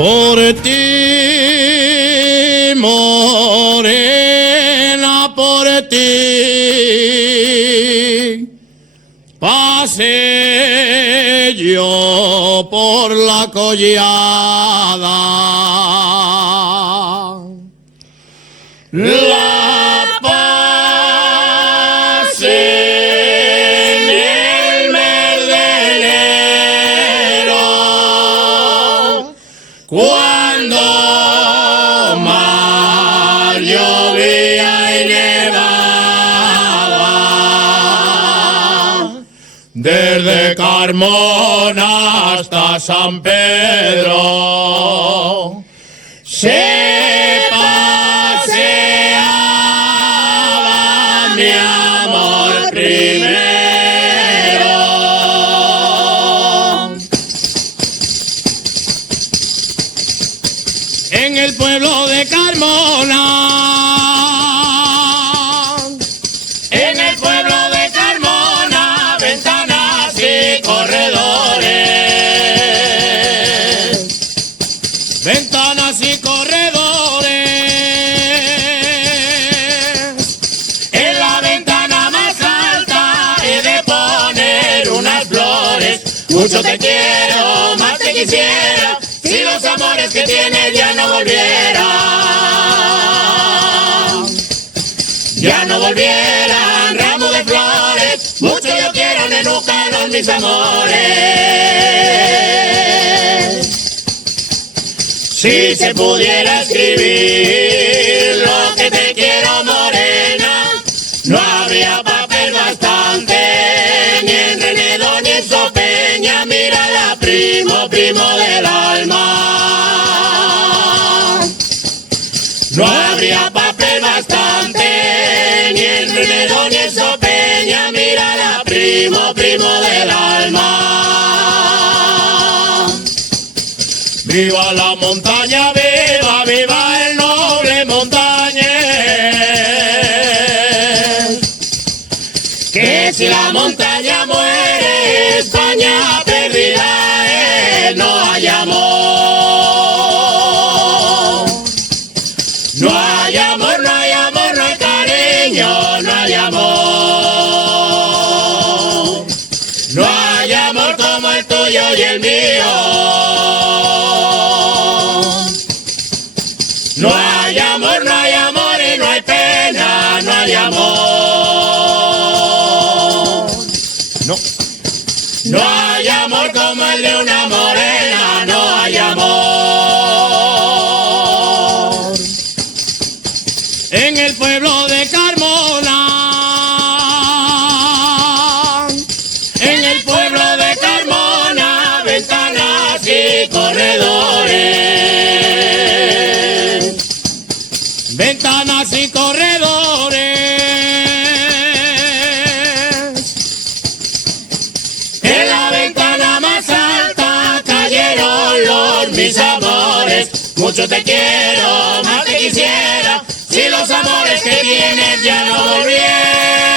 Por ti, morena, por ti, pasé yo por la collada. La pasé en el mes de enero, cuando más llovía y nevaba, desde Carmona hasta San Pedro, se paseaba mi amor primero. En el pueblo de Carmona, en el pueblo de Carmona, ventanas y corredores, ventanas y corredores. En la ventana más alta he de poner unas flores. Mucho te quiero, más te quisiera, si los amores que tienes ya no volvieran. Ya no volvieran, ramo de flores. Mucho yo quiero, nenucanos mis amores. Si se pudiera escribir lo que te quiero, morena, no habría papel bastante, ni en Renedo ni en Sopeña. Mírala, primo, primo del alma. No habría papel bastante, ni en Renedo ni en Sopeña. Mírala, primo, primo del alma. Viva la montaña, viva, viva el noble montañés. Que si la montaña muere, España perdida es, no hay amor. No hay amor, no hay amor, no hay cariño, no hay amor. No hay amor como el tuyo y el mío. No hay amor, no hay amor y no hay pena, no hay amor. No. No hay amor como el de una morena, no hay amor. En el pueblo de Carmona, en el pueblo de Carmona, ventanas y corredores, ventanas y corredores. En la ventana más alta cayeron los mis amores. Mucho te quiero, más te quisiera, si los amores que tienes ya no volvieron.